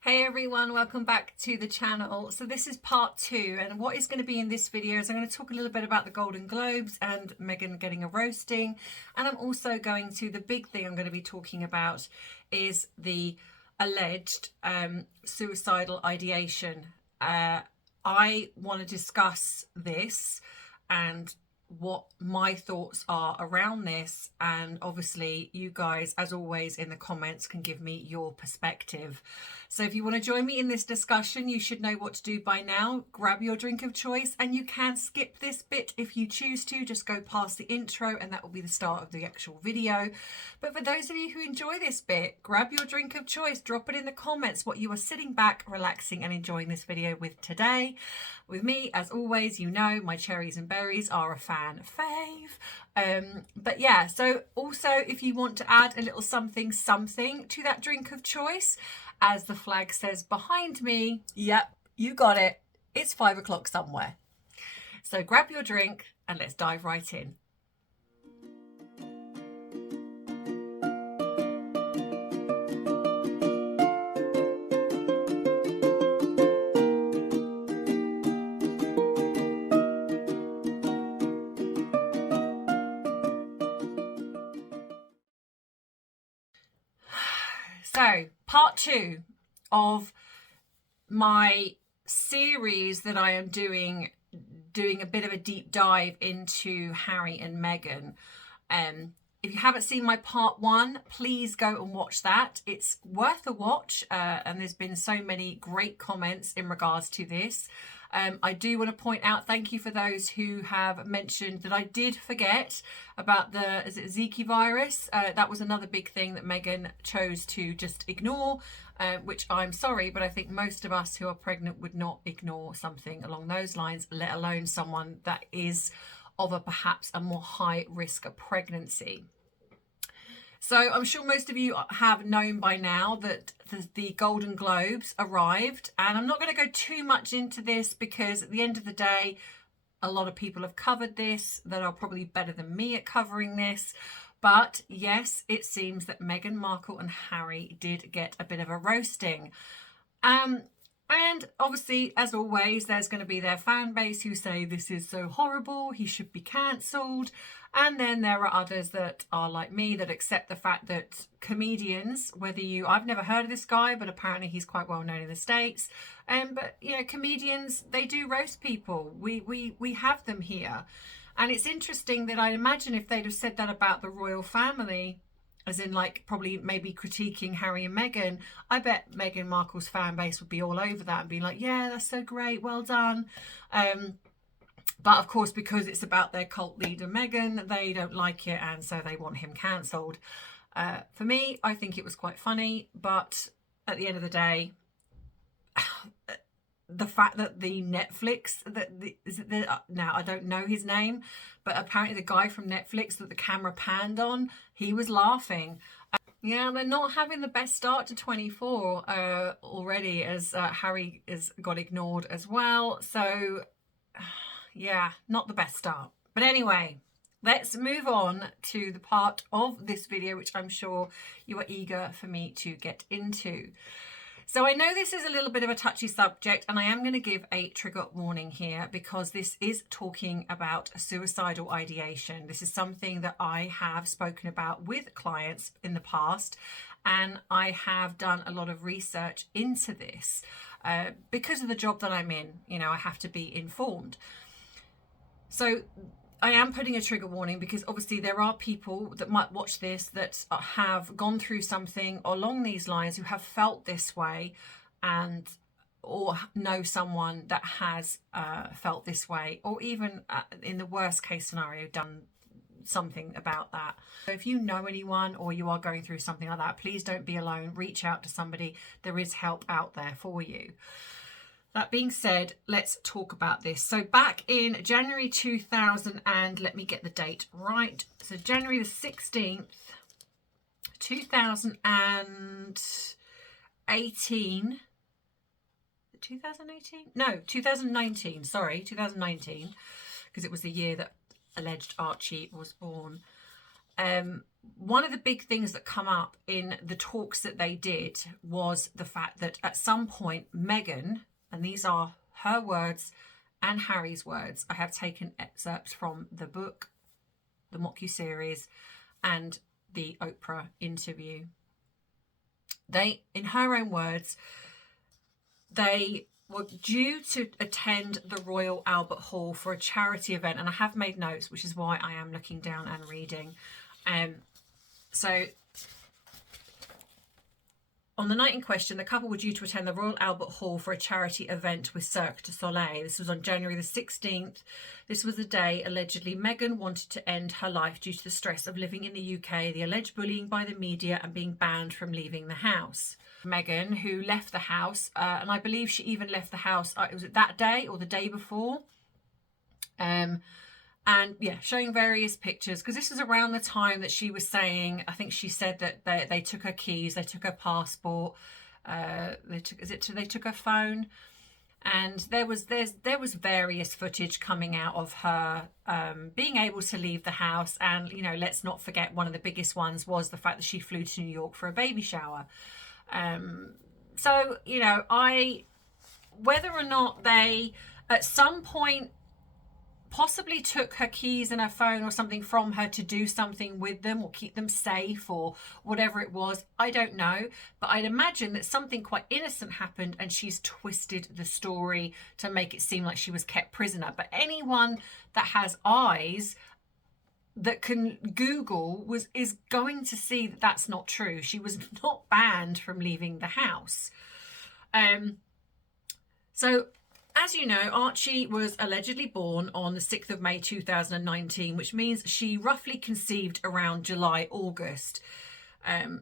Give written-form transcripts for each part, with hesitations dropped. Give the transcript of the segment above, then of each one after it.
Hey everyone, welcome back to the channel. So this is part 2, and what is going to be in this video is I'm going to talk a little bit about the Golden Globes and Meghan getting a roasting, and I'm also going to, the big thing I'm going to be talking about is the alleged suicidal ideation. I want to discuss this and what my thoughts are around this, and obviously you guys, as always, in the comments can give me your perspective. So if you want to join me in this discussion, you should know what to do by now. Grab your drink of choice, and you can skip this bit if you choose to. Just go past the intro and that will be the start of the actual video. But for those of you who enjoy this bit, grab your drink of choice, drop it in the comments what you are sitting back, relaxing and enjoying this video with today. With me, as always, you know my cherries and berries are a fan fave. But yeah, so also if you want to add a little something to that drink of choice, as the flag says behind me, yep, you got it, it's 5 o'clock somewhere. So grab your drink and let's dive right in. So, part 2 of my series that I am doing a bit of a deep dive into Harry and Meghan. If you haven't seen my part 1, please go and watch that. It's worth a watch, and there's been so many great comments in regards to this. I do want to point out, thank you for those who have mentioned that I did forget about the, is it Zika virus? That was another big thing that Meghan chose to just ignore, which I'm sorry, but I think most of us who are pregnant would not ignore something along those lines, let alone someone that is of a perhaps a more high risk of pregnancy. So I'm sure most of you have known by now that the Golden Globes arrived, and I'm not going to go too much into this because at the end of the day, a lot of people have covered this that are probably better than me at covering this. But yes, it seems that Meghan Markle and Harry did get a bit of a roasting. And obviously, as always, there's going to be their fan base who say this is so horrible, he should be cancelled. And then there are others that are like me, that accept the fact that comedians, whether you, I've never heard of this guy, but apparently he's quite well known in the States. But, you know, comedians, they do roast people. We have them here. And it's interesting that I imagine if they'd have said that about the royal family, as in like probably maybe critiquing Harry and Meghan, I bet Meghan Markle's fan base would be all over that and be like, yeah, that's so great, well done. But of course, because it's about their cult leader Meghan, they don't like it, and so they want him cancelled. For me, I think it was quite funny, but at the end of the day, the fact that the Netflix, now I don't know his name, but apparently the guy from Netflix that the camera panned on, he was laughing. Yeah, they're not having the best start to 24 already, as Harry has got ignored as well. So yeah, not the best start. But anyway, let's move on to the part of this video which I'm sure you are eager for me to get into. So I know this is a little bit of a touchy subject, and I am going to give a trigger warning here because this is talking about suicidal ideation. This is something that I have spoken about with clients in the past, and I have done a lot of research into this because of the job that I'm in. You know, I have to be informed. So I am putting a trigger warning because obviously there are people that might watch this that have gone through something along these lines, who have felt this way, and or know someone that has felt this way, or even in the worst case scenario done something about that. So if you know anyone or you are going through something like that, please don't be alone. Reach out to somebody. There is help out there for you. That being said, let's talk about this. So back in January 2000, and let me get the date right. So January the 16th, 2018. 2018? No, 2019. Sorry, 2019, because it was the year that alleged Archie was born. one of the big things that come up in the talks that they did was the fact that at some point Meghan, and these are her words and Harry's words, I have taken excerpts from the book, the mocu-series, and the Oprah interview. They, in her own words, they were due to attend the Royal Albert Hall for a charity event, and I have made notes, which is why I am looking down and reading. So on the night in question, the couple were due to attend the Royal Albert Hall for a charity event with Cirque du Soleil. This was on January the 16th. This was the day allegedly Meghan wanted to end her life due to the stress of living in the UK, the alleged bullying by the media, and being banned from leaving the house. Meghan, who left the house, and I believe she even left the house, was it that day or the day before? And yeah, showing various pictures, because this was around the time that she was saying, I think she said that they took her keys, they took her passport, they took her phone, and there was various footage coming out of her being able to leave the house. And you know, let's not forget, one of the biggest ones was the fact that she flew to New York for a baby shower. So you know, whether or not they at some point possibly took her keys and her phone or something from her to do something with them or keep them safe or whatever it was, I don't know. But I'd imagine that something quite innocent happened and she's twisted the story to make it seem like she was kept prisoner. But anyone that has eyes that can Google is going to see that that's not true. She was not banned from leaving the house. So as you know, Archie was allegedly born on the 6th of May 2019, which means she roughly conceived around July, August.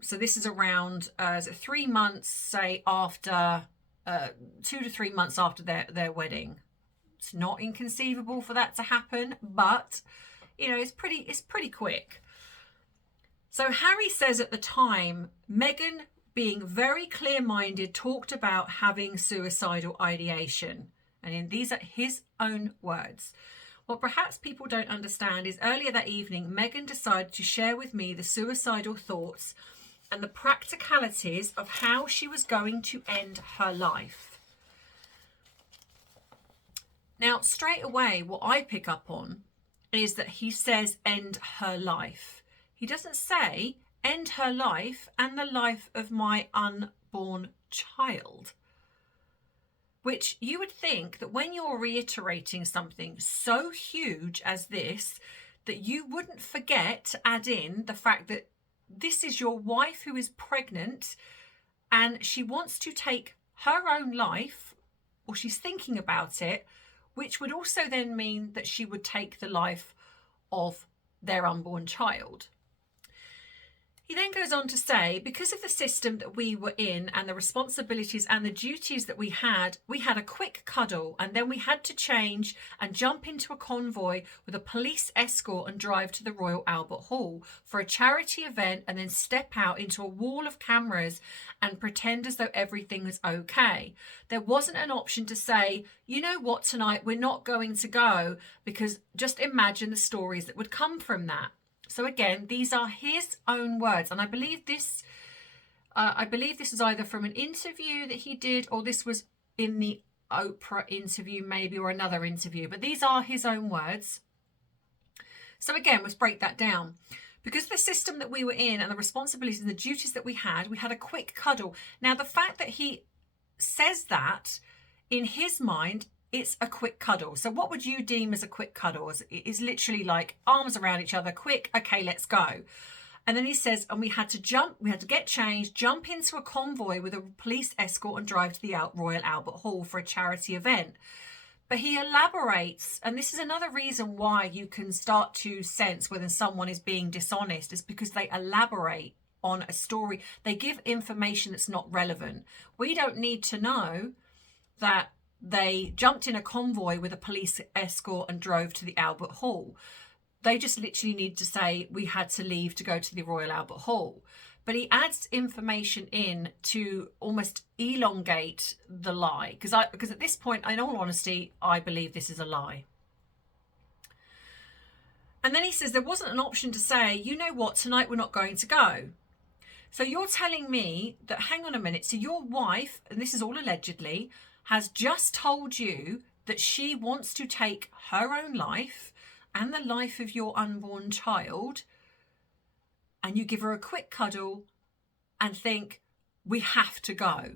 So this is around 3 months, say, after 2 to 3 months after their wedding. It's not inconceivable for that to happen, but you know, it's pretty quick. So Harry says at the time, Meghan, being very clear-minded, talked about having suicidal ideation. And these are his own words. What perhaps people don't understand is earlier that evening, Meghan decided to share with me the suicidal thoughts and the practicalities of how she was going to end her life. Now, straight away, what I pick up on is that he says end her life. He doesn't say end her life and the life of my unborn child. Which you would think that when you're reiterating something so huge as this, that you wouldn't forget to add in the fact that this is your wife who is pregnant and she wants to take her own life, or she's thinking about it, which would also then mean that she would take the life of their unborn child. He then goes on to say, because of the system that we were in and the responsibilities and the duties that we had a quick cuddle, and then we had to change and jump into a convoy with a police escort and drive to the Royal Albert Hall for a charity event, and then step out into a wall of cameras and pretend as though everything was okay. There wasn't an option to say, you know what, tonight we're not going to go, because just imagine the stories that would come from that. So again, these are his own words, and I believe this is either from an interview that he did, or this was in the Oprah interview maybe, or another interview, but these are his own words. So again, let's break that down. Because of the system that we were in and the responsibilities and the duties that we had a quick cuddle. Now, the fact that he says that, in his mind, it's a quick cuddle. So what would you deem as a quick cuddle? Is literally like arms around each other, quick, okay, let's go. And then he says, and we had to get changed, jump into a convoy with a police escort and drive to the Royal Albert Hall for a charity event. But he elaborates, and this is another reason why you can start to sense whether someone is being dishonest, is because they elaborate on a story. They give information that's not relevant. We don't need to know that they jumped in a convoy with a police escort and drove to the Albert Hall. They just literally need to say we had to leave to go to the Royal Albert Hall. But he adds information in to almost elongate the lie. Because at this point, in all honesty, I believe this is a lie. And then he says there wasn't an option to say, you know what, tonight we're not going to go. So you're telling me that, hang on a minute, so your wife, and this is all allegedly, has just told you that she wants to take her own life and the life of your unborn child, and you give her a quick cuddle and think, we have to go.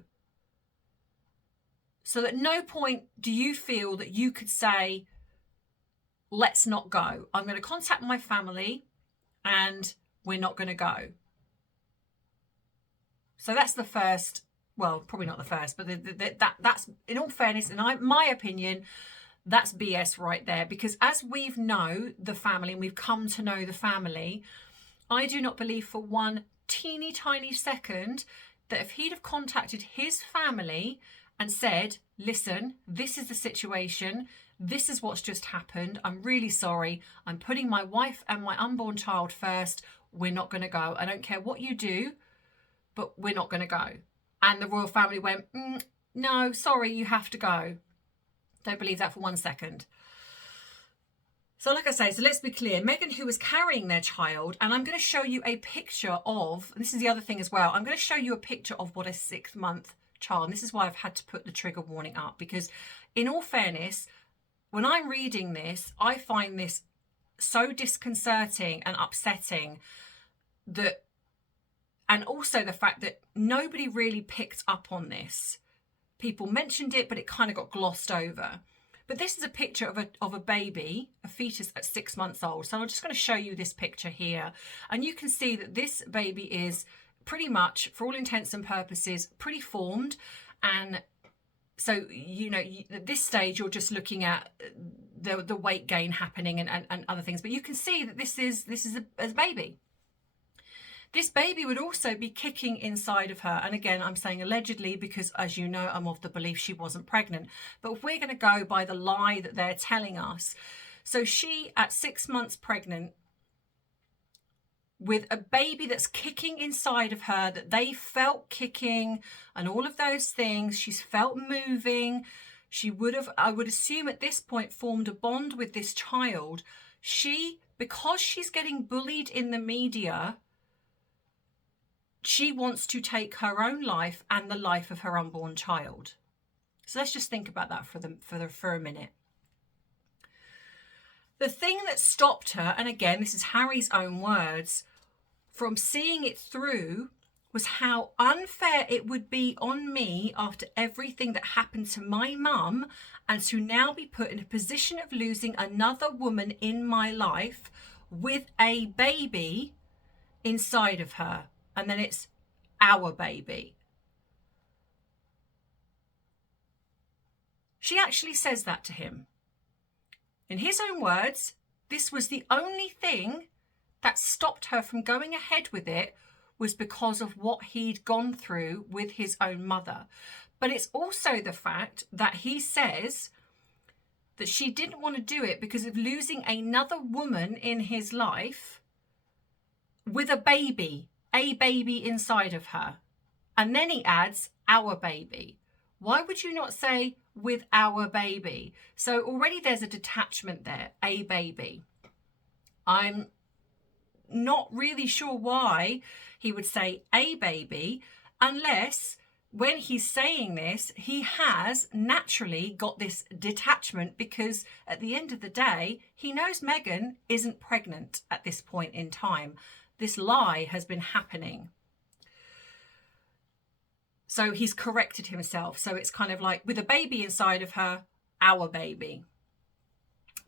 So at no point do you feel that you could say, let's not go. I'm going to contact my family and we're not going to go. So that's the first, well, probably not the first, but that's, in all fairness, in my opinion, that's BS right there. Because as we've know the family and we've come to know the family, I do not believe for one teeny tiny second that if he'd have contacted his family and said, listen, this is the situation, this is what's just happened, I'm really sorry, I'm putting my wife and my unborn child first, we're not going to go. I don't care what you do, but we're not going to go. And the royal family went, no, sorry, you have to go. Don't believe that for 1 second. So like I say, so let's be clear. Meghan, who was carrying their child, and I'm going to show you a picture of, and this is the other thing as well, I'm going to show you a picture of what a 6-month child, and this is why I've had to put the trigger warning up, because in all fairness, when I'm reading this, I find this so disconcerting and upsetting that, and also the fact that nobody really picked up on this. People mentioned it, but it kind of got glossed over. But this is a picture of a baby, a fetus at 6 months old. So I'm just going to show you this picture here. And you can see that this baby is pretty much, for all intents and purposes, pretty formed. And so, you know, at this stage, you're just looking at the weight gain happening and other things. But you can see that this is a baby. This baby would also be kicking inside of her. And again, I'm saying allegedly because, as you know, I'm of the belief she wasn't pregnant. But if we're going to go by the lie that they're telling us. So she, at 6 months pregnant, with a baby that's kicking inside of her, that they felt kicking and all of those things, she's felt moving. She would have, I would assume at this point, formed a bond with this child. She, because she's getting bullied in the media, she wants to take her own life and the life of her unborn child. So let's just think about that for a minute. The thing that stopped her, and again, this is Harry's own words, from seeing it through was how unfair it would be on me after everything that happened to my mum, and to now be put in a position of losing another woman in my life with a baby inside of her. And then it's our baby. She actually says that to him. In his own words, this was the only thing that stopped her from going ahead with it, was because of what he'd gone through with his own mother. But it's also the fact that he says that she didn't want to do it because of losing another woman in his life with a baby inside of her. And then he adds, our baby. Why would you not say with our baby? So already there's a detachment there, a baby. I'm not really sure why he would say a baby, unless when he's saying this, he has naturally got this detachment, because at the end of the day, he knows Meghan isn't pregnant at this point in time. This lie has been happening. So he's corrected himself. So it's kind of like, with a baby inside of her, our baby.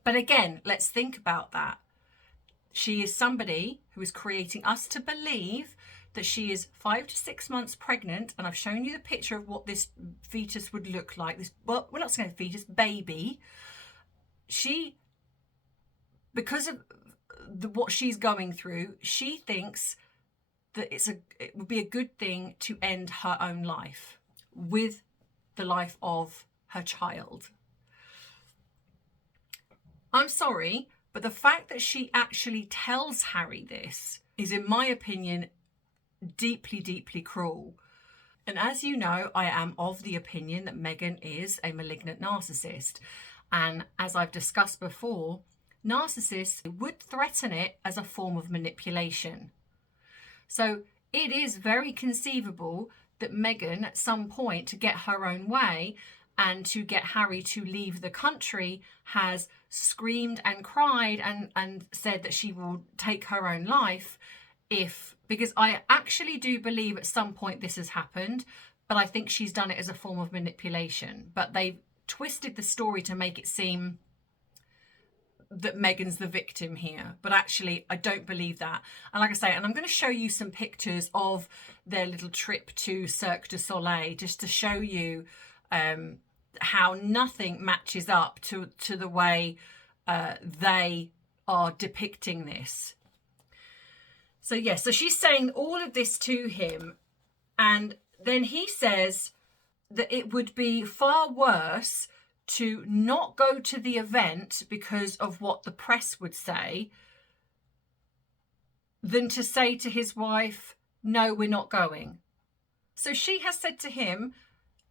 But again, let's think about that. She is somebody who is creating us to believe that she is 5 to 6 months pregnant. And I've shown you the picture of what this fetus would look like. This, well, we're not saying fetus, baby. She, because of what she's going through, she thinks that it would be a good thing to end her own life with the life of her child. I'm sorry, but the fact that she actually tells Harry this is, in my opinion, deeply, deeply cruel. And as you know, I am of the opinion that Meghan is a malignant narcissist. And as I've discussed before, narcissists would threaten it as a form of manipulation. So it is very conceivable that Meghan, at some point, to get her own way and to get Harry to leave the country, has screamed and cried and said that she will take her own life because I actually do believe at some point this has happened, but I think she's done it as a form of manipulation. But they've twisted the story to make it seem that Meghan's the victim here, but actually I don't believe that. And like I say, and I'm going to show you some pictures of their little trip to Cirque du Soleil just to show you how nothing matches up to the way they are depicting this. So yeah, so she's saying all of this to him, and then he says that it would be far worse to not go to the event because of what the press would say than to say to his wife, no, we're not going. So she has said to him,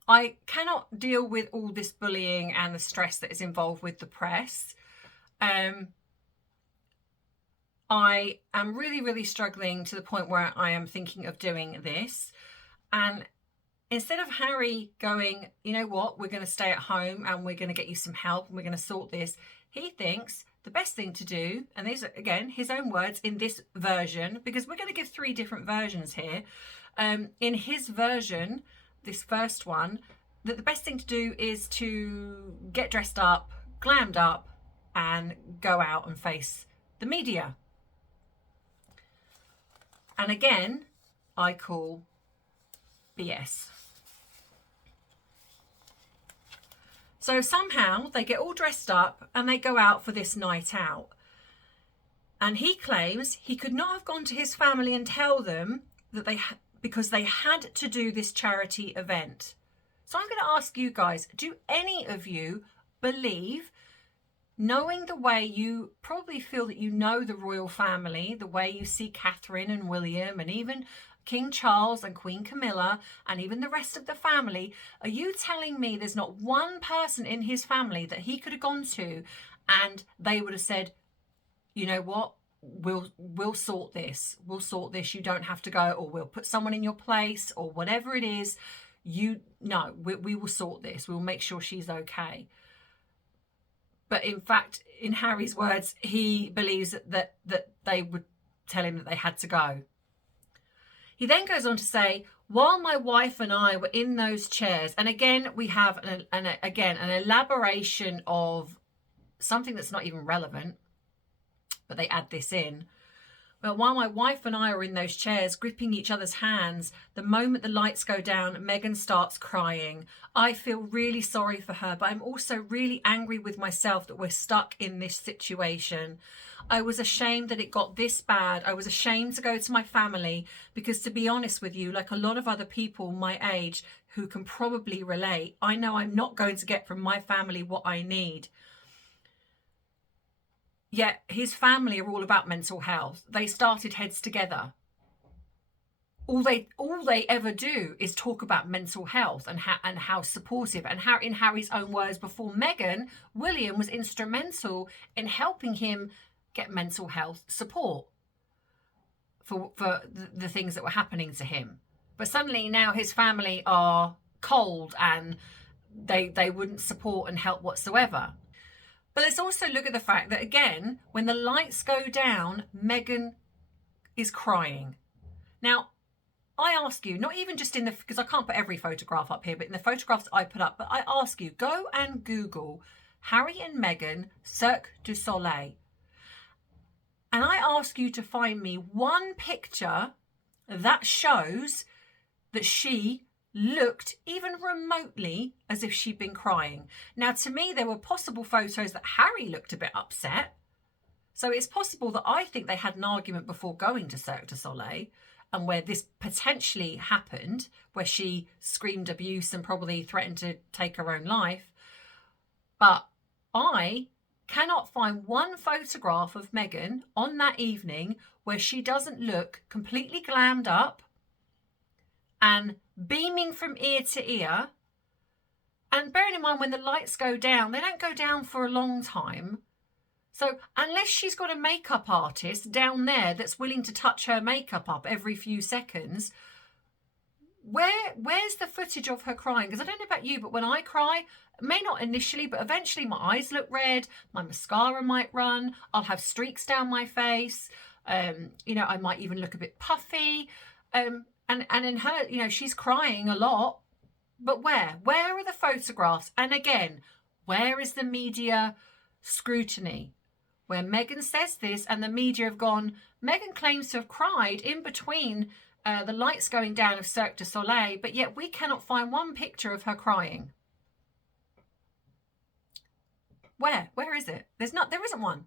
I cannot deal with all this bullying and the stress that is involved with the press. I am really, really struggling to the point where I am thinking of doing this. And instead of Harry going, you know what, we're going to stay at home and we're going to get you some help and we're going to sort this, he thinks the best thing to do, and these are, again, his own words in this version, because we're going to give 3 different versions here. In his version, this first one, that the best thing to do is to get dressed up, glammed up, and go out and face the media. And again, I call BS. So somehow they get all dressed up and they go out for this night out. And he claims he could not have gone to his family and tell them that because they had to do this charity event. So I'm going to ask you guys, do any of you believe, knowing the way you probably feel that you know the royal family, the way you see Catherine and William and even King Charles and Queen Camilla and even the rest of the family, are you telling me there's not one person in his family that he could have gone to and they would have said, you know what, we'll sort this, you don't have to go, or we'll put someone in your place, or whatever it is, we will sort this, we'll make sure she's okay. But in fact, in Harry's words, he believes that they would tell him that they had to go. He then goes on to say, while my wife and I were in those chairs, and again, we have an elaboration of something that's not even relevant, but they add this in. But while my wife and I are in those chairs, gripping each other's hands, the moment the lights go down, Meghan starts crying. I feel really sorry for her, but I'm also really angry with myself that we're stuck in this situation. I was ashamed that it got this bad. I was ashamed to go to my family because, to be honest with you, like a lot of other people my age who can probably relate, I know I'm not going to get from my family what I need. Yet his family are all about mental health. They started Heads Together. All they ever do is talk about mental health and how supportive, and how, in Harry's own words, before Meghan, William was instrumental in helping him get mental health support for the things that were happening to him. But suddenly now his family are cold and they wouldn't support and help whatsoever. But let's also look at the fact that, again, when the lights go down, Meghan is crying. Now, I ask you, not even just because I can't put every photograph up here, but in the photographs I put up, but I ask you, go and Google Harry and Meghan Cirque du Soleil. And I ask you to find me one picture that shows that she looked even remotely as if she'd been crying. Now, to me, there were possible photos that Harry looked a bit upset. So it's possible that I think they had an argument before going to Cirque du Soleil, and where this potentially happened, where she screamed abuse and probably threatened to take her own life. But I cannot find one photograph of Meghan on that evening where she doesn't look completely glammed up and beaming from ear to ear. And bearing in mind, when the lights go down, they don't go down for a long time. So unless she's got a makeup artist down there that's willing to touch her makeup up every few seconds, where's the footage of her crying? Because I don't know about you, but when I cry, may not initially, but eventually my eyes look red, my mascara might run, I'll have streaks down my face, you know, I might even look a bit puffy. And in her, you know, she's crying a lot, but where are the photographs? And again, where is the media scrutiny? Where Meghan says this and the media have gone, Meghan claims to have cried in between the lights going down of Cirque du Soleil, but yet we cannot find one picture of her crying. Where is it? There isn't one.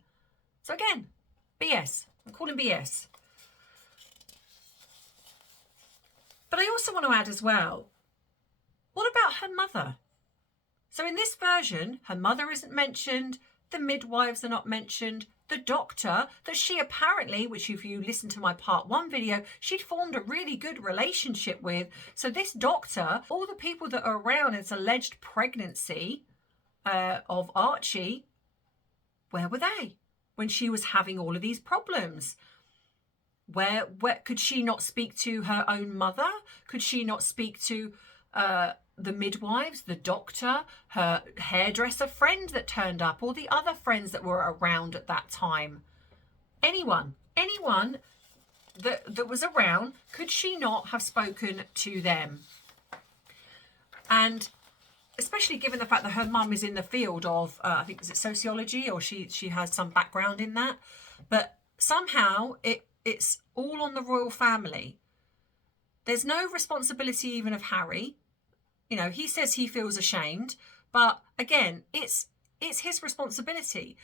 So again, BS. I'm calling BS. But I also want to add as well, what about her mother? So in this version, her mother isn't mentioned, the midwives are not mentioned, the doctor that she apparently, which if you listen to my part 1 video, she'd formed a really good relationship with. So this doctor, all the people that are around its alleged pregnancy of Archie, where were they when she was having all of these problems? Where could she not speak to her own mother? Could she not speak to the midwives, the doctor, her hairdresser friend that turned up, or the other friends that were around at that time? Anyone that was around, could she not have spoken to them? And especially given the fact that her mum is in the field of, I think, is it sociology, or she has some background in that. But somehow it's all on the royal family. There's no responsibility even of Harry. You know, he says he feels ashamed, but again, it's his responsibility.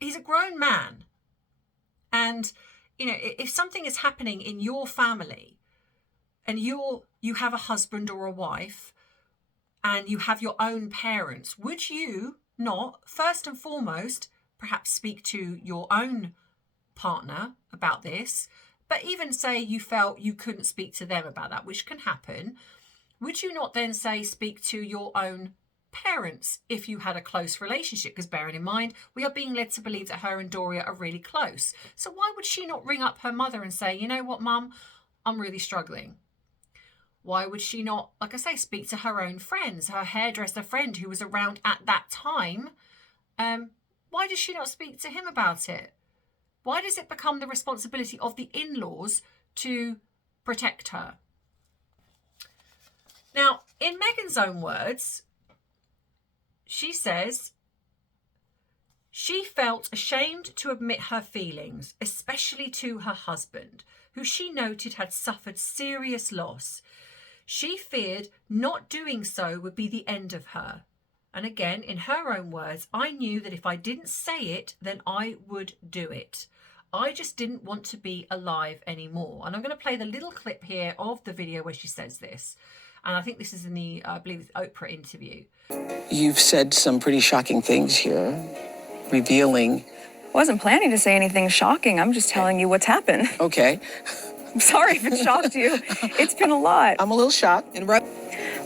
He's a grown man. And, you know, if something is happening in your family and you have a husband or a wife and you have your own parents, would you not, first and foremost, perhaps speak to your own partner about this, but even say you felt you couldn't speak to them about that, which can happen, would you not then say speak to your own parents if you had a close relationship? Because bearing in mind, we are being led to believe that her and Doria are really close. So why would she not ring up her mother and say, you know what, Mum, I'm really struggling? Why would she not, like I say, speak to her own friends, her hairdresser friend who was around at that time? Why does she not speak to him about it? Why does it become the responsibility of the in-laws to protect her? Now, in Meghan's own words, she says she felt ashamed to admit her feelings, especially to her husband, who she noted had suffered serious loss. She feared not doing so would be the end of her. And again, in her own words, I knew that if I didn't say it, then I would do it. I just didn't want to be alive anymore. And I'm going to play the little clip here of the video where she says this. And I think this is in the, I believe, it's Oprah interview. You've said some pretty shocking things here, revealing. I wasn't planning to say anything shocking. I'm just telling you what's happened. Okay. I'm sorry if it shocked you. It's been a lot. I'm a little shocked.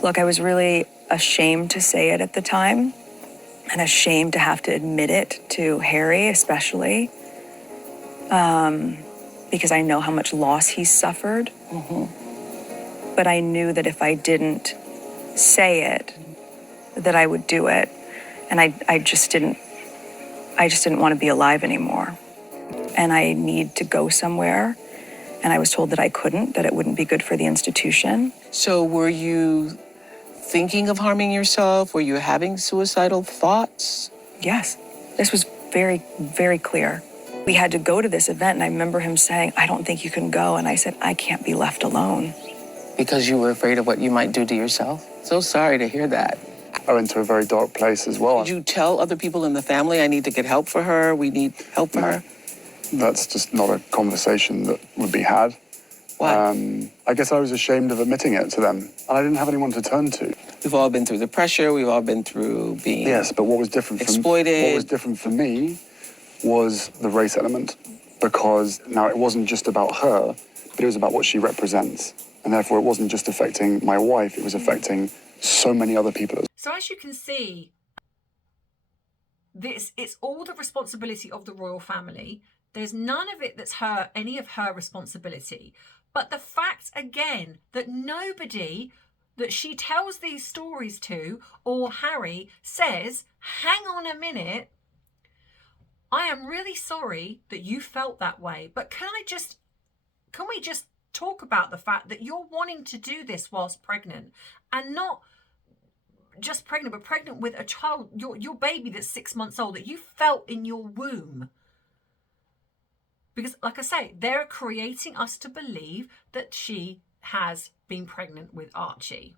Look, I was really ashamed to say it at the time, and ashamed to have to admit it to Harry, especially, because I know how much loss he's suffered. Mm-hmm. But I knew that if I didn't say it, that I would do it, and I just didn't want to be alive anymore. And I need to go somewhere, and I was told that I couldn't, that it wouldn't be good for the institution. So were you thinking of harming yourself? Were you having suicidal thoughts? Yes, this was very, very clear. We had to go to this event, and I remember him saying, I don't think you can go. And I said, I can't be left alone. Because you were afraid of what you might do to yourself? So sorry to hear that. I went to a very dark place as well. Did you tell other people in the family, I need to get help for her, we need help for her? That's just not a conversation that would be had. Why? I guess I was ashamed of admitting it to them, and I didn't have anyone to turn to. We've all been through the pressure, we've all been through being Yes, but what was different exploited. What was different for me was the race element, because now it wasn't just about her, but it was about what she represents. And therefore it wasn't just affecting my wife, it was affecting so many other people. So as you can see, It's all the responsibility of the royal family. There's none of it that's any of her responsibility. But the fact, again, that nobody that she tells these stories to, or Harry, says, hang on a minute, I am really sorry that you felt that way, but can we just talk about the fact that you're wanting to do this whilst pregnant, and not just pregnant, but pregnant with a child, your baby that's 6 months old, that you felt in your womb. Because, like I say, they're creating us to believe that she has been pregnant with Archie.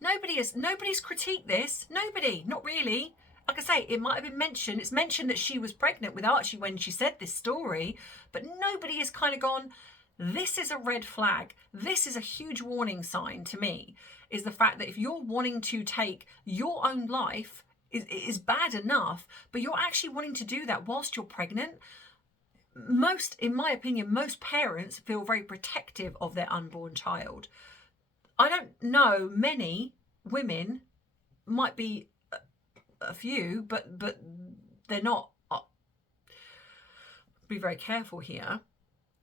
Nobody's critiqued this. Nobody, not really. Like I say, it might have been mentioned. It's mentioned that she was pregnant with Archie when she said this story, but nobody has kind of gone, this is a red flag. This is a huge warning sign to me, is the fact that if you're wanting to take your own life, is bad enough, but you're actually wanting to do that whilst you're pregnant. In my opinion, most parents feel very protective of their unborn child. I don't know many women, might be a few, but they're not. Be very careful here.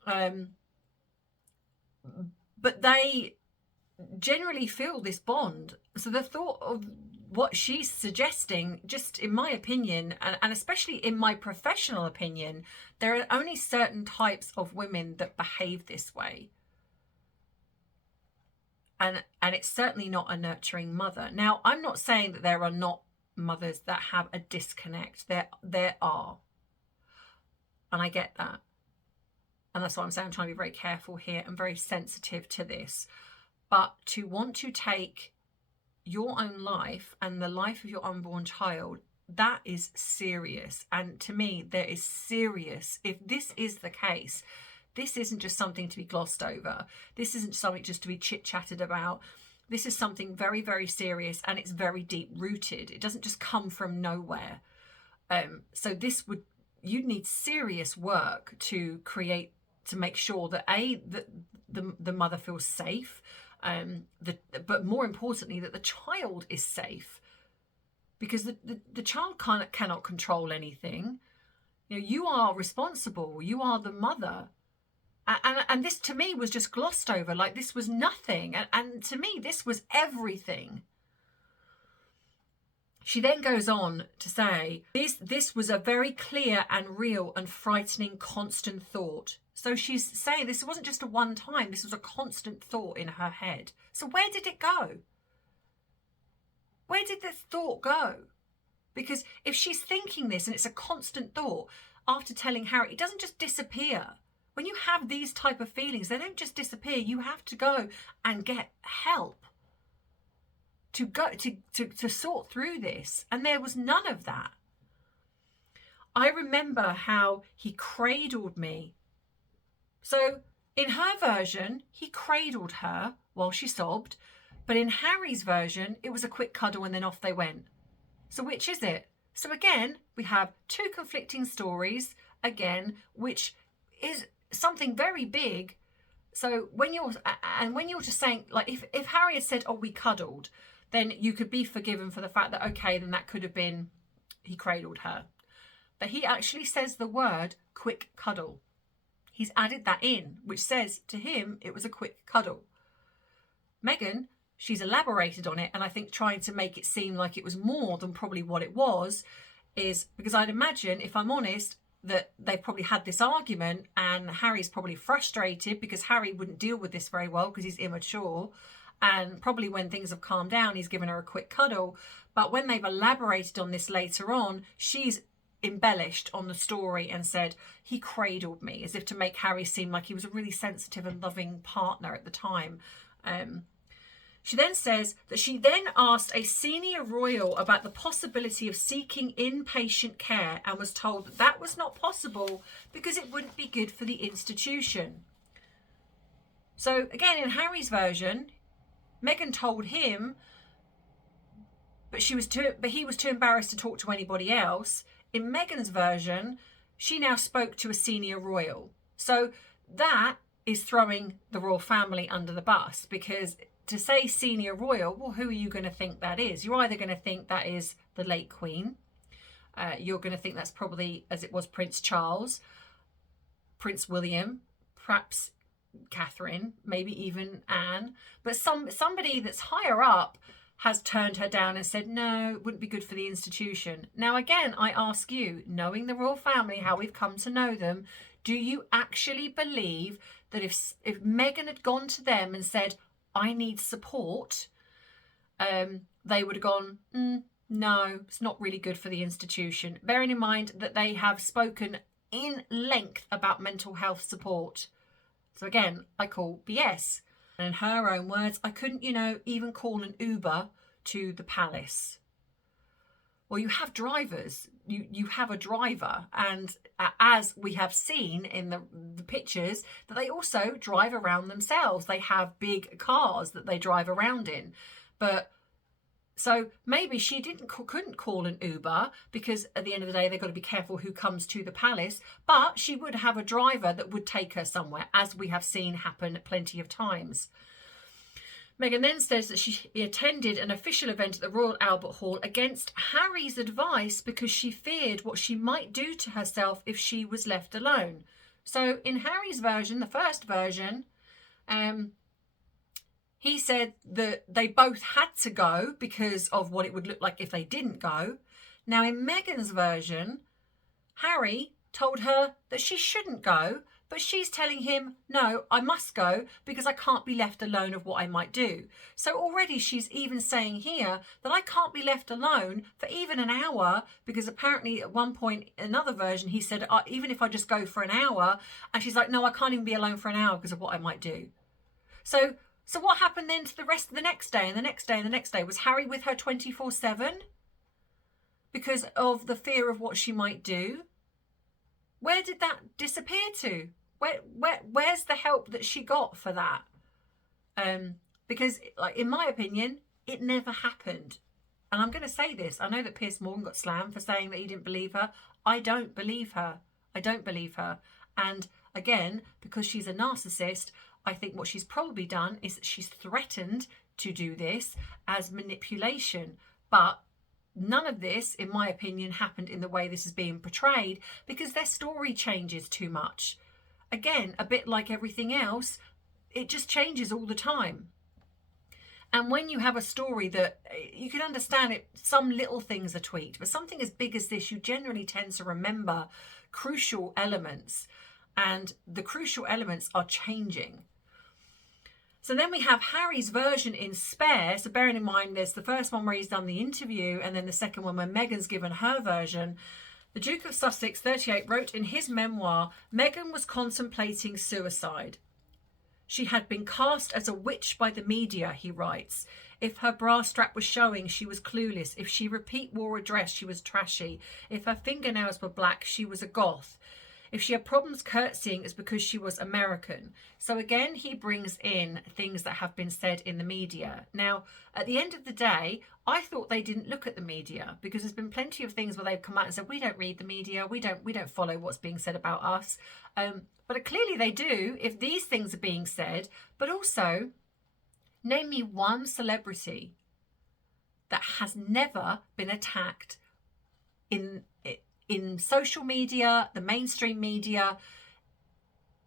But they generally feel this bond. So the thought of what she's suggesting, just in my opinion, and especially in my professional opinion, there are only certain types of women that behave this way. And it's certainly not a nurturing mother. Now, I'm not saying that there are not mothers that have a disconnect. There are. And I get that. And that's why I'm saying I'm trying to be very careful here and very sensitive to this. But to want to take your own life and the life of your unborn child, that is serious. And to me, there is serious. If this is the case, this isn't just something to be glossed over. This isn't something just to be chit-chatted about. This is something very, very serious, and it's very deep-rooted. It doesn't just come from nowhere. So you'd need serious work to make sure that the mother feels safe, but more importantly, that the child is safe, because the child cannot control anything. You are responsible. You are the mother. And this to me was just glossed over, like this was nothing. And to me, this was everything. She then goes on to say, this was a very clear and real and frightening constant thought. So she's saying this wasn't just a one time, this was a constant thought in her head. So where did it go? Where did this thought go? Because if she's thinking this and it's a constant thought, after telling Harry, it doesn't just disappear. When you have these type of feelings, they don't just disappear. You have to go and get help to sort through this. And there was none of that. I remember how he cradled me. So in her version, he cradled her while she sobbed. But in Harry's version, it was a quick cuddle and then off they went. So which is it? So again, we have two conflicting stories, again, which is something very big. So when you're just saying, like, if Harry had said, oh, we cuddled, then you could be forgiven for the fact that, okay, then that could have been he cradled her. But he actually says the word quick cuddle. He's added that in, which says to him it was a quick cuddle. Meghan, she's elaborated on it, and I think trying to make it seem like it was more than probably what it was, is because I'd imagine, if I'm honest, that they probably had this argument and Harry's probably frustrated because Harry wouldn't deal with this very well because he's immature, and probably when things have calmed down he's given her a quick cuddle. But when they've elaborated on this later on, she's embellished on the story and said he cradled me, as if to make Harry seem like he was a really sensitive and loving partner at the time. She then says that she then asked a senior royal about the possibility of seeking inpatient care and was told that that was not possible because it wouldn't be good for the institution. So again, in Harry's version, Meghan told him, but he was too embarrassed to talk to anybody else. In Meghan's version, she now spoke to a senior royal. So that is throwing the royal family under the bus, because to say senior royal, well, who are you going to think that is? You're either going to think that is the late Queen, you're going to think that's probably, as it was, Prince Charles, Prince William, perhaps Catherine, maybe even Anne. But somebody that's higher up has turned her down and said, no, it wouldn't be good for the institution. Now, again, I ask you, knowing the royal family, how we've come to know them, do you actually believe that if Meghan had gone to them and said, I need support, they would have gone, no, it's not really good for the institution. Bearing in mind that they have spoken in length about mental health support. So again, I call BS. And in her own words, I couldn't, even call an Uber to the palace. Well, you have drivers. You have a driver. And as we have seen in the pictures, that they also drive around themselves. They have big cars that they drive around in. But so maybe she couldn't call an Uber, because at the end of the day, they've got to be careful who comes to the palace. But she would have a driver that would take her somewhere, as we have seen happen plenty of times. Meghan then says that she attended an official event at the Royal Albert Hall against Harry's advice because she feared what she might do to herself if she was left alone. So in Harry's version, the first version, he said that they both had to go because of what it would look like if they didn't go. Now, in Meghan's version, Harry told her that she shouldn't go, but she's telling him, no, I must go because I can't be left alone of what I might do. So already she's even saying here that I can't be left alone for even an hour, because apparently at one point, another version, he said, even if I just go for an hour, and she's like, no, I can't even be alone for an hour because of what I might do. So what happened then to the rest of the next day and the next day and the next day? Was Harry with her 24/7 because of the fear of what she might do? Where did that disappear to? Where's the help that she got for that? Because, like, in my opinion, it never happened. And I'm going to say this. I know that Piers Morgan got slammed for saying that he didn't believe her. I don't believe her. I don't believe her. And again, because she's a narcissist, I think what she's probably done is that she's threatened to do this as manipulation. But none of this, in my opinion, happened in the way this is being portrayed, because their story changes too much. Again, a bit like everything else, it just changes all the time. And when you have a story that you can understand it, some little things are tweaked, but something as big as this, you generally tend to remember crucial elements, and the crucial elements are changing. So then we have Harry's version in Spare. So bearing in mind, there's the first one where he's done the interview, and then the second one where Meghan's given her version. The Duke of Sussex, 38, wrote in his memoir, Meghan was contemplating suicide. She had been cast as a witch by the media, he writes. If her bra strap was showing, she was clueless. If she repeat wore a dress, she was trashy. If her fingernails were black, she was a goth. If she had problems curtsying, it's because she was American. So again, he brings in things that have been said in the media. Now, at the end of the day, I thought they didn't look at the media, because there's been plenty of things where they've come out and said, we don't read the media, we don't follow what's being said about us. But clearly they do, if these things are being said. But also, name me one celebrity that has never been attacked in social media, the mainstream media.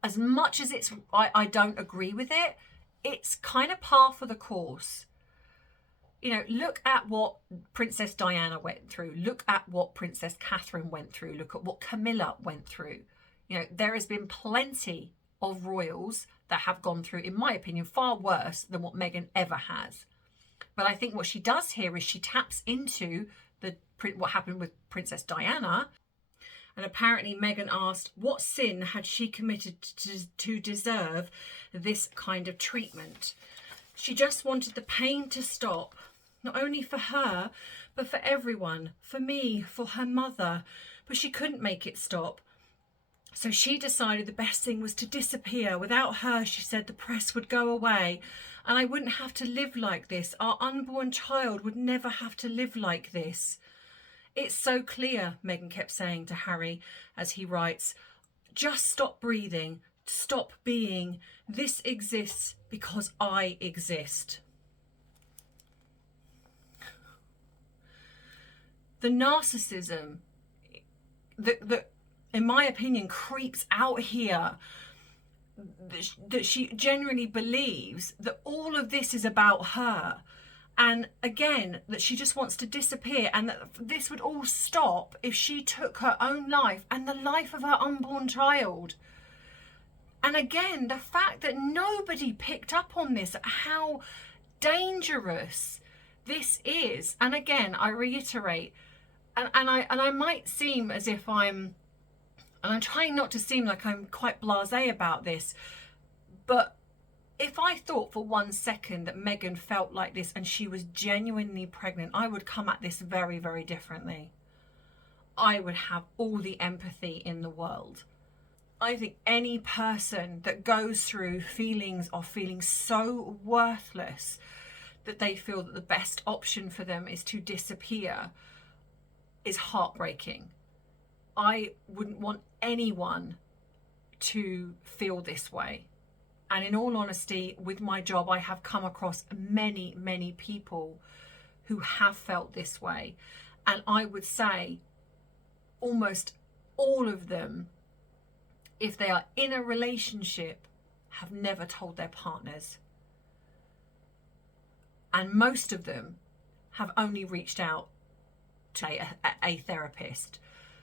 As much as I don't agree with it, it's kind of par for the course. Look at what Princess Diana went through. Look at what Princess Catherine went through. Look at what Camilla went through. There has been plenty of royals that have gone through, in my opinion, far worse than what Meghan ever has. But I think what she does here is she taps into what happened with Princess Diana. And apparently Meghan asked, what sin had she committed to deserve this kind of treatment? She just wanted the pain to stop, not only for her, but for everyone, for me, for her mother. But she couldn't make it stop. So she decided the best thing was to disappear. Without her, she said, the press would go away and I wouldn't have to live like this. Our unborn child would never have to live like this. It's so clear, Meghan kept saying to Harry as he writes, just stop breathing, stop being. This exists because I exist. The narcissism that in my opinion creeps out here, that she genuinely believes that all of this is about her, and again that she just wants to disappear, and that this would all stop if she took her own life and the life of her unborn child. And again, the fact that nobody picked up on this, how dangerous this is. And again, I reiterate, and I might seem as if I'm trying not to seem like I'm quite blasé about this, but if I thought for 1 second that Meghan felt like this and she was genuinely pregnant, I would come at this very, very differently. I would have all the empathy in the world. I think any person that goes through feelings of feeling so worthless that they feel that the best option for them is to disappear is heartbreaking. I wouldn't want anyone to feel this way. And in all honesty, with my job, I have come across many, many people who have felt this way. And I would say almost all of them, if they are in a relationship, have never told their partners. And most of them have only reached out to a therapist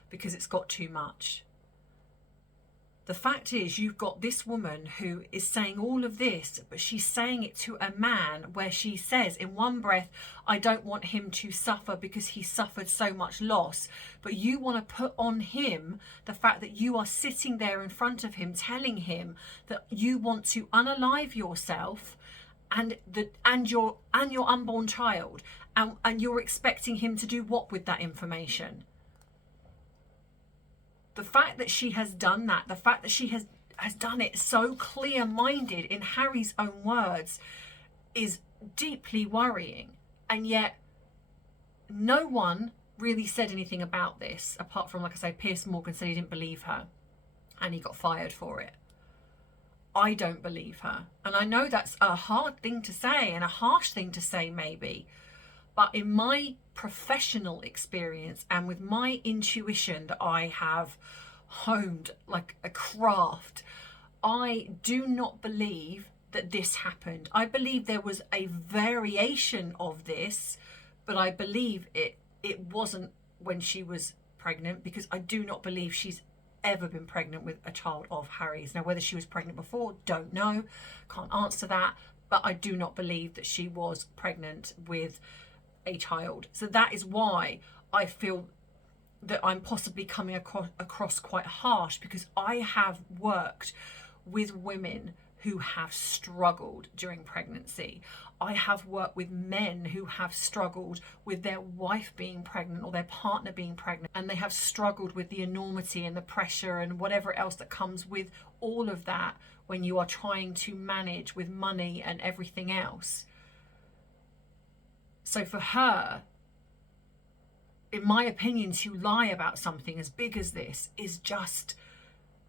because it's got too much. The fact is, you've got this woman who is saying all of this, but she's saying it to a man where she says in one breath, I don't want him to suffer because he suffered so much loss. But you want to put on him the fact that you are sitting there in front of him telling him that you want to unalive yourself and your unborn child, and you're expecting him to do what with that information? The fact that she has done that, the fact that she has done it so clear-minded in Harry's own words, is deeply worrying. And yet no one really said anything about this, apart from, like I say, Piers Morgan said he didn't believe her and he got fired for it. I don't believe her. And I know that's a hard thing to say and a harsh thing to say maybe, but in my professional experience and with my intuition that I have honed like a craft, I do not believe that this happened. I believe there was a variation of this, but I believe it wasn't when she was pregnant, because I do not believe she's ever been pregnant with a child of Harry's. Now, whether she was pregnant before, don't know, can't answer that, but I do not believe that she was pregnant with a child. So that is why I feel that I'm possibly coming across quite harsh, because I have worked with women who have struggled during pregnancy. I have worked with men who have struggled with their wife being pregnant or their partner being pregnant, and they have struggled with the enormity and the pressure and whatever else that comes with all of that when you are trying to manage with money and everything else. So for her, in my opinion, to lie about something as big as this is just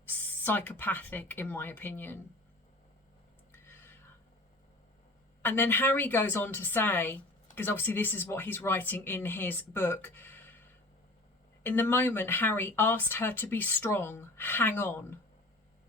psychopathic, in my opinion. And then Harry goes on to say, because obviously this is what he's writing in his book, in the moment Harry asked her to be strong, hang on.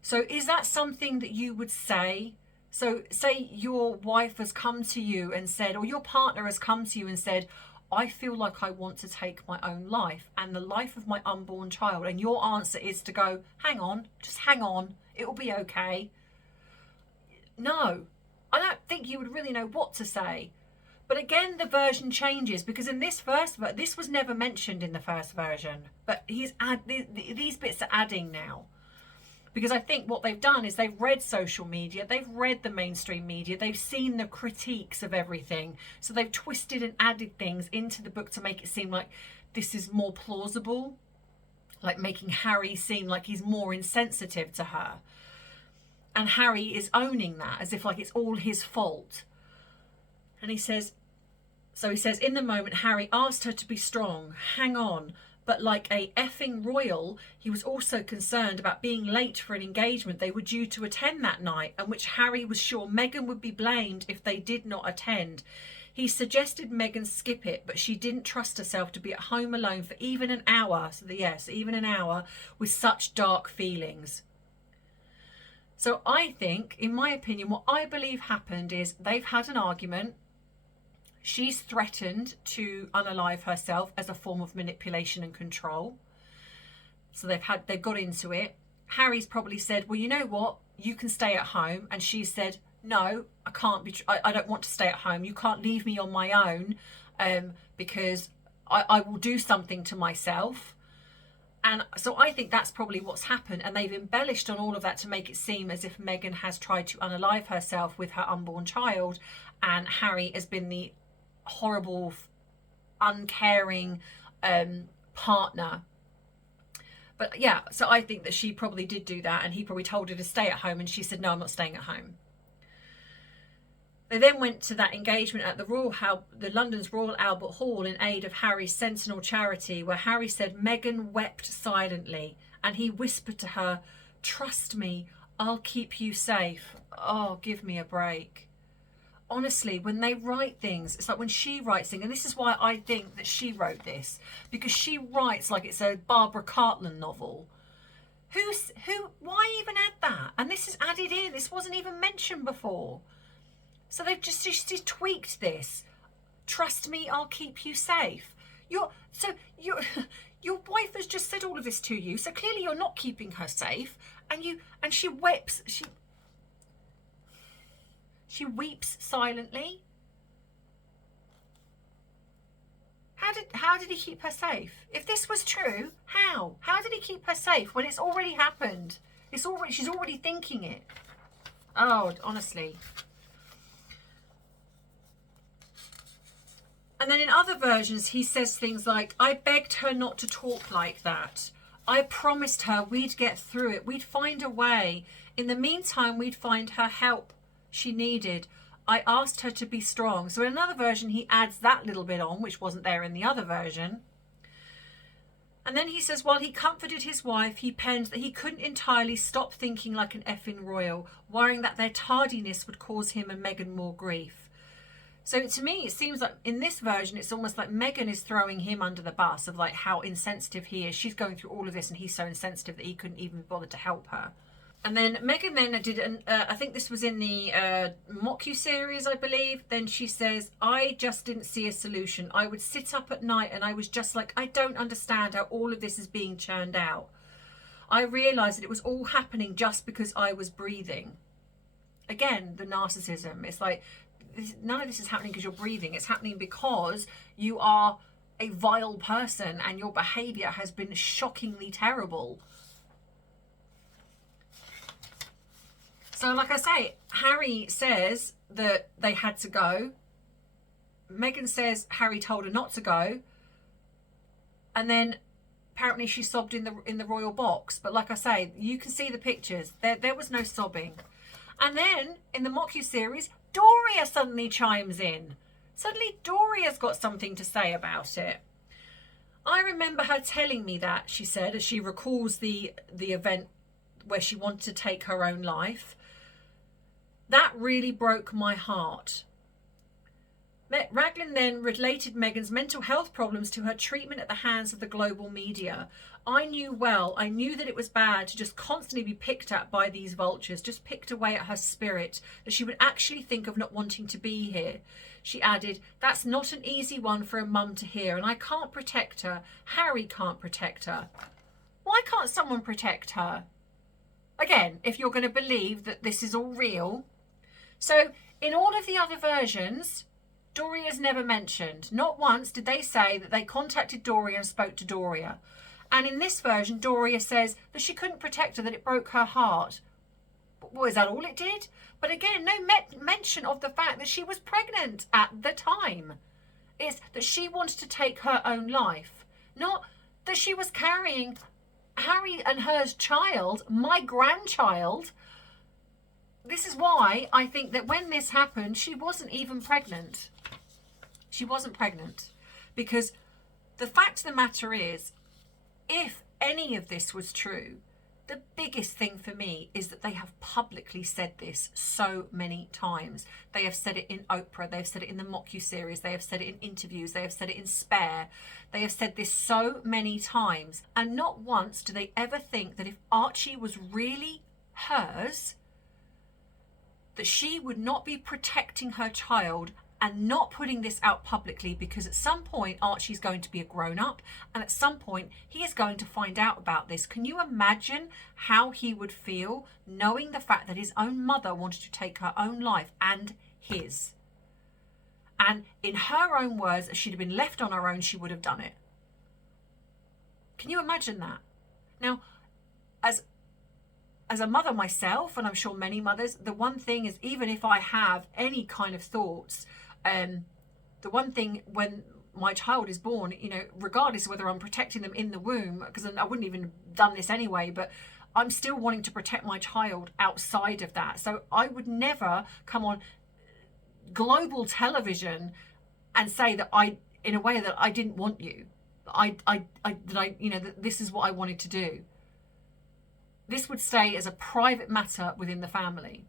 So is that something that you would say? So say your wife has come to you and said, or your partner has come to you and said, I feel like I want to take my own life and the life of my unborn child. And your answer is to go, hang on, just hang on, it will be okay. No, I don't think you would really know what to say. But again, the version changes, because in this first, this was never mentioned in the first version, but these bits are adding now. Because I think what they've done is they've read social media, they've read the mainstream media, they've seen the critiques of everything. So they've twisted and added things into the book to make it seem like this is more plausible, like making Harry seem like he's more insensitive to her. And Harry is owning that as if like it's all his fault. And he says, in the moment, Harry asked her to be strong, hang on. But like a effing royal, he was also concerned about being late for an engagement they were due to attend that night, and which Harry was sure Meghan would be blamed if they did not attend. He suggested Meghan skip it, but she didn't trust herself to be at home alone for even an hour. So yes, even an hour with such dark feelings. So I think, in my opinion, what I believe happened is they've had an argument. She's threatened to unalive herself as a form of manipulation and control. So they've got into it. Harry's probably said, well, you know what? You can stay at home. And she said, no, I can't be, I don't want to stay at home. You can't leave me on my own because I will do something to myself. And so I think that's probably what's happened. And they've embellished on all of that to make it seem as if Meghan has tried to unalive herself with her unborn child. And Harry has been the horrible, uncaring partner. But yeah, so I think that she probably did do that. And he probably told her to stay at home. And she said, no, I'm not staying at home. They then went to that engagement at the London's Royal Albert Hall in aid of Harry's Sentinel charity, where Harry said Meghan wept silently and he whispered to her, trust me, I'll keep you safe. Oh, give me a break. Honestly, when they write things, it's like when she writes things, and this is why I think that she wrote this, because she writes like it's a Barbara Cartland novel. Why even add that? And this is added in. This wasn't even mentioned before. So they've just tweaked this. Trust me, I'll keep you safe. Your wife has just said all of this to you, so clearly you're not keeping her safe. And she weeps. She weeps silently. How did he keep her safe? If this was true, how? How did he keep her safe when it's already happened? She's already thinking it. Oh, honestly. And then in other versions, he says things like, I begged her not to talk like that. I promised her we'd get through it. We'd find a way. In the meantime, we'd find her help she needed. I asked her to be strong. So in another version, he adds that little bit on, which wasn't there in the other version. And then he says, while he comforted his wife, he penned that he couldn't entirely stop thinking like an effing royal, worrying that their tardiness would cause him and Meghan more grief. So to me, it seems like in this version, it's almost like Meghan is throwing him under the bus of like how insensitive he is. She's going through all of this and he's so insensitive that he couldn't even bother to help her. And then Meghan then did, I think this was in the Mock series, I believe. Then she says, I just didn't see a solution. I would sit up at night and I was just like, I don't understand how all of this is being churned out. I realised that it was all happening just because I was breathing. Again, the narcissism. It's like, none of this is happening because you're breathing. It's happening because you are a vile person and your behaviour has been shockingly terrible. So like I say, Harry says that they had to go. Meghan says Harry told her not to go. And then apparently she sobbed in the royal box. But like I say, you can see the pictures. There was no sobbing. And then in the Mock series, Doria suddenly chimes in. Suddenly Doria's got something to say about it. I remember her telling me that, she said, as she recalls the event where she wanted to take her own life. That really broke my heart. Raglan then related Meghan's mental health problems to her treatment at the hands of the global media. I knew that it was bad to just constantly be picked at by these vultures, just picked away at her spirit, that she would actually think of not wanting to be here. She added, that's not an easy one for a mum to hear, and I can't protect her. Harry can't protect her. Why can't someone protect her? Again, if you're going to believe that this is all real. So in all of the other versions, Doria's never mentioned. Not once did they say that they contacted Doria and spoke to Doria. And in this version, Doria says that she couldn't protect her, that it broke her heart. Well, is that all it did? But again, no mention of the fact that she was pregnant at the time. It's that she wanted to take her own life. Not that she was carrying Harry and her child, my grandchild. This is why I think that when this happened, she wasn't even pregnant. She wasn't pregnant. Because the fact of the matter is, if any of this was true, the biggest thing for me is that they have publicly said this so many times. They have said it in Oprah, they have said it in the Mock You series, they have said it in interviews, they have said it in Spare. They have said this so many times, and not once do they ever think that if Archie was really hers, that she would not be protecting her child and not putting this out publicly, because at some point Archie's going to be a grown-up, and at some point he is going to find out about this. Can you imagine how he would feel knowing the fact that his own mother wanted to take her own life and his? And in her own words, if she'd have been left on her own, she would have done it. Can you imagine that? Now, as a mother myself, and I'm sure many mothers, the one thing is, even if I have any kind of thoughts, the one thing when my child is born, you know, regardless of whether I'm protecting them in the womb, because I wouldn't even have done this anyway, but I'm still wanting to protect my child outside of that. So I would never come on global television and say that in a way that I didn't want you, that this is what I wanted to do. This would stay as a private matter within the family.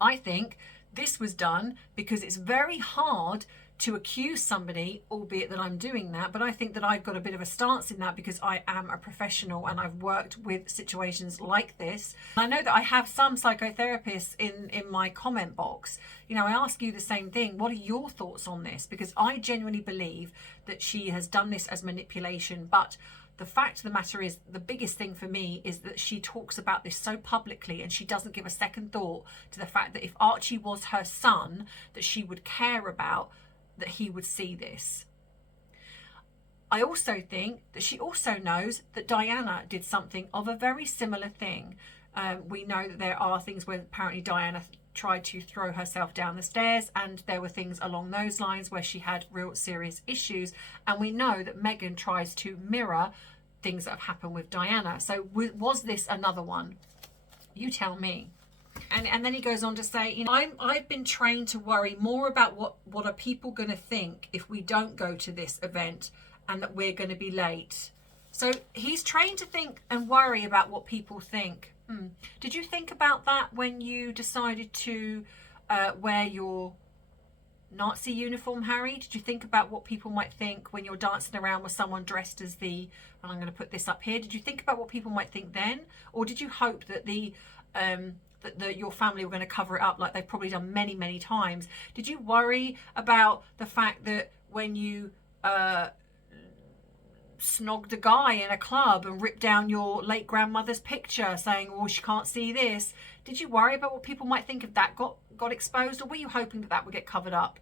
I think this was done because it's very hard to accuse somebody, albeit that I'm doing that, but I think that I've got a bit of a stance in that because I am a professional and I've worked with situations like this. I know that I have some psychotherapists in my comment box. You know, I ask you the same thing. What are your thoughts on this? Because I genuinely believe that she has done this as manipulation, but the fact of the matter is, the biggest thing for me is that she talks about this so publicly and she doesn't give a second thought to the fact that if Archie was her son, that she would care about, that he would see this. I also think that she also knows that Diana did something of a very similar thing. We know that there are things where apparently Diana tried to throw herself down the stairs, and there were things along those lines where she had real serious issues, and we know that Meghan tries to mirror things that have happened with Diana. So was this another one? You tell me. And then he goes on to say, you know, I've been trained to worry more about what are people going to think if we don't go to this event and that we're going to be late. So he's trained to think and worry about what people think. Did you think about that when you decided to wear your Nazi uniform, Harry? Did you think about what people might think when you're dancing around with someone dressed as and I'm going to put this up here, did you think about what people might think then? Or did you hope that your family were going to cover it up like they've probably done many, many times? Did you worry about the fact that when you snogged a guy in a club and ripped down your late grandmother's picture saying, oh, she can't see this? Did you worry about what people might think if that got exposed? Or were you hoping that would get covered up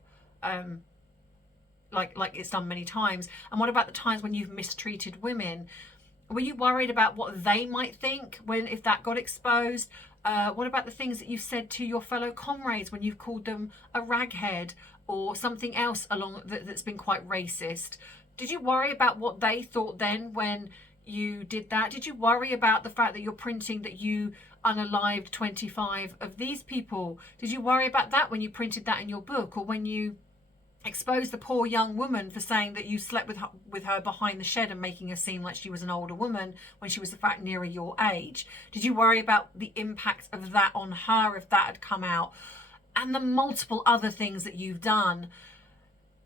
like it's done many times? And what about the times when you've mistreated women? Were you worried about what they might think if that got exposed? What about the things that you've said to your fellow comrades when you've called them a raghead or something else that's been quite racist? Did you worry about what they thought then when you did that? Did you worry about the fact that you're printing that you unalived 25 of these people? Did you worry about that when you printed that in your book, or when you exposed the poor young woman for saying that you slept with her behind the shed and making her seem like she was an older woman when she was in fact nearer your age? Did you worry about the impact of that on her if that had come out? And the multiple other things that you've done.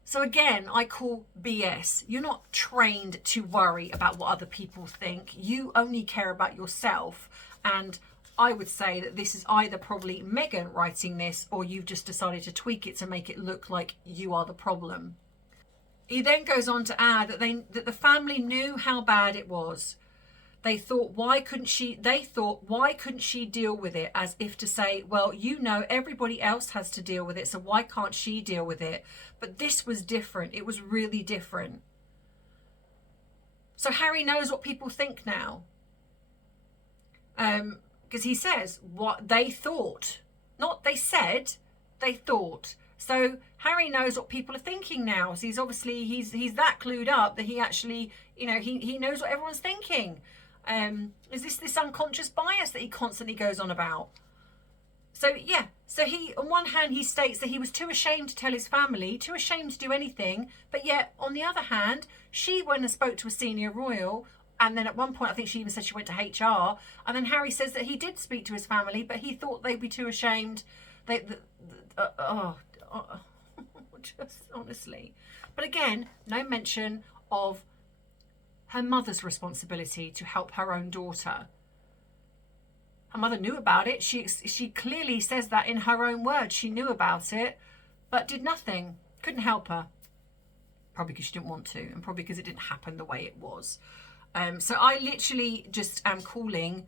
So again, I call BS. You're not trained to worry about what other people think. You only care about yourself. And I would say that this is either probably Meghan writing this, or you've just decided to tweak it to make it look like you are the problem. He then goes on to add that the family knew how bad it was. They thought, why couldn't she deal with it? As if to say, well, you know, everybody else has to deal with it, so why can't she deal with it? But this was different. It was really different. So Harry knows what people think now. Because he says what they thought. Not they said, they thought. So Harry knows what people are thinking now. So he's obviously, he's that clued up that he actually, you know, he knows what everyone's thinking. Is this unconscious bias that he constantly goes on about? So yeah, so he, on one hand, he states that he was too ashamed to tell his family, too ashamed to do anything, but yet on the other hand, she went and spoke to a senior royal, And then at one point, I think she even said she went to HR. And then Harry says that he did speak to his family, but he thought they'd be too ashamed. Just honestly. But again, no mention of her mother's responsibility to help her own daughter. Her mother knew about it. She clearly says that in her own words. She knew about it, but did nothing. Couldn't help her. Probably because she didn't want to, and probably because it didn't happen the way it was. So I literally just am calling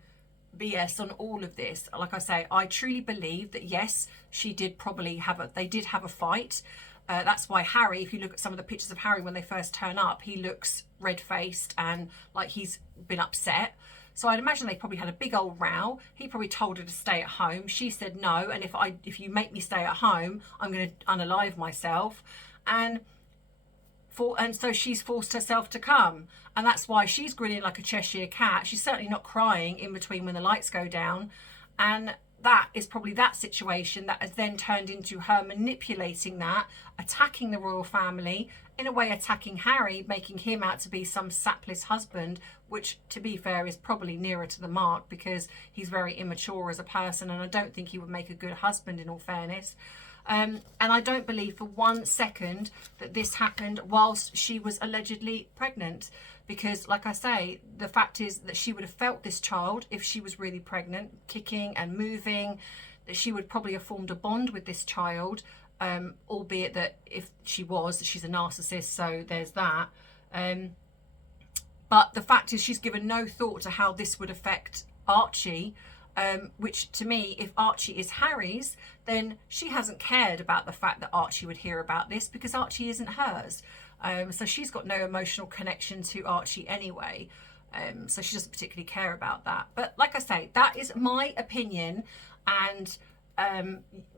BS on all of this. Like I say, I truly believe that yes, she did probably they did have a fight. That's why Harry, if you look at some of the pictures of Harry when they first turn up, he looks red-faced and like he's been upset. So I'd imagine they probably had a big old row. He probably told her to stay at home. She said no, and if you make me stay at home, I'm going to unalive myself. And so she's forced herself to come. And that's why she's grinning like a Cheshire cat. She's certainly not crying in between when the lights go down. And that is probably that situation that has then turned into her manipulating that, attacking the royal family, in a way attacking Harry, making him out to be some sapless husband, which to be fair is probably nearer to the mark because he's very immature as a person, and I don't think he would make a good husband in all fairness. And I don't believe for 1 second that this happened whilst she was allegedly pregnant, because like I say, the fact is that she would have felt this child if she was really pregnant, kicking and moving, that she would probably have formed a bond with this child, albeit that if she was, she's a narcissist, so there's that. But the fact is she's given no thought to how this would affect Archie. Which to me, if Archie is Harry's, then she hasn't cared about the fact that Archie would hear about this because Archie isn't hers. So she's got no emotional connection to Archie anyway. So she doesn't particularly care about that. But like I say, that is my opinion, and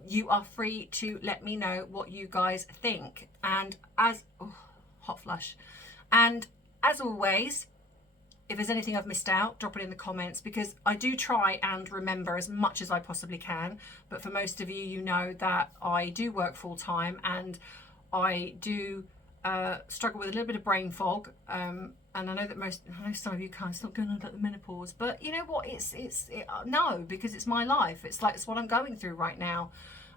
you are free to let me know what you guys think. And hot flush. And as always, if there's anything I've missed out, drop it in the comments, because I do try and remember as much as I possibly can. But for most of you, you know that I do work full time, and I do struggle with a little bit of brain fog. And I know that some of you can't stop going on about the menopause, but you know what? No, because it's my life. It's what I'm going through right now.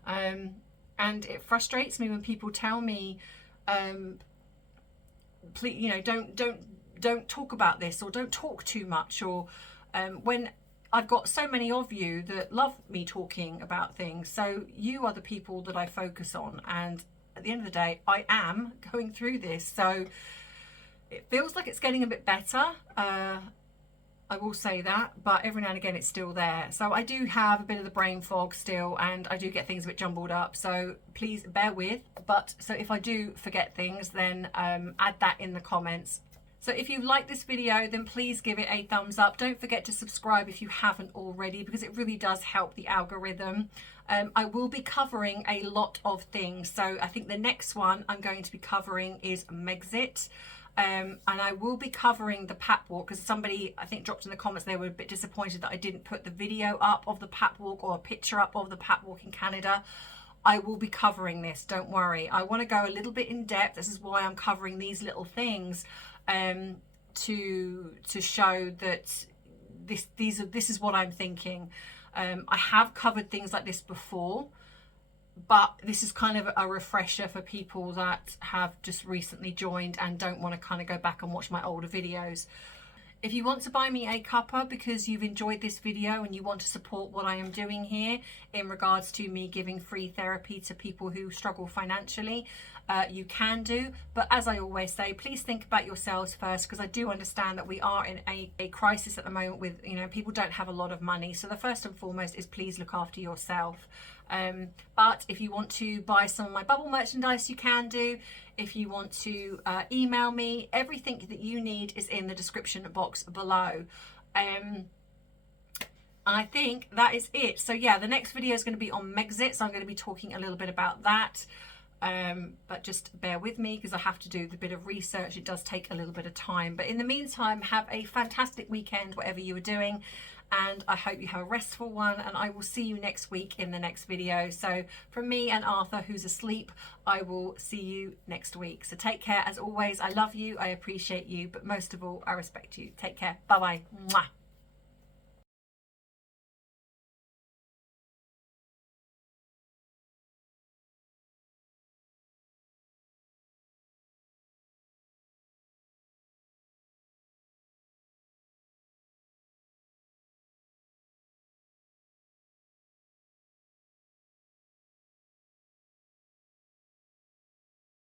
And it frustrates me when people tell me, please, don't talk about this, or don't talk too much, or when I've got so many of you that love me talking about things. So you are the people that I focus on, and at the end of the day, I am going through this, so it feels like it's getting a bit better. I will say that, but every now and again it's still there. So I do have a bit of the brain fog still, and I do get things a bit jumbled up, so please bear with. But so if I do forget things, then add that in the comments. So if you like this video, then please give it a thumbs up. Don't forget to subscribe if you haven't already, because it really does help the algorithm. I will be covering a lot of things. So I think the next one I'm going to be covering is Megxit. And I will be covering the Pap Walk, because somebody, I think, dropped in the comments they were a bit disappointed that I didn't put the video up of the Pap Walk, or a picture up of the Pap Walk in Canada. I will be covering this, don't worry. I want to go a little bit in depth. This is why I'm covering these little things. To show that this is what I'm thinking. I have covered things like this before, but this is kind of a refresher for people that have just recently joined and don't want to kind of go back and watch my older videos. If you want to buy me a cuppa because you've enjoyed this video and you want to support what I am doing here in regards to me giving free therapy to people who struggle financially, you can do. But as I always say, please think about yourselves first, because I do understand that we are in a crisis at the moment with, people don't have a lot of money. So the first and foremost is please look after yourself. But if you want to buy some of my bubble merchandise, you can do. If you want to email me, everything that you need is in the description box below. I think that is it. So yeah, the next video is going to be on Megxit, so I'm going to be talking a little bit about that. But just bear with me because I have to do the bit of research. It does take a little bit of time. But in the meantime, have a fantastic weekend, whatever you are doing. and I hope you have a restful one, and I will see you next week in the next video. So from me and Arthur, who's asleep, I will see you next week. So take care. As always, I love you, I appreciate you, but most of all, I respect you. Take care. Bye bye. Mwah.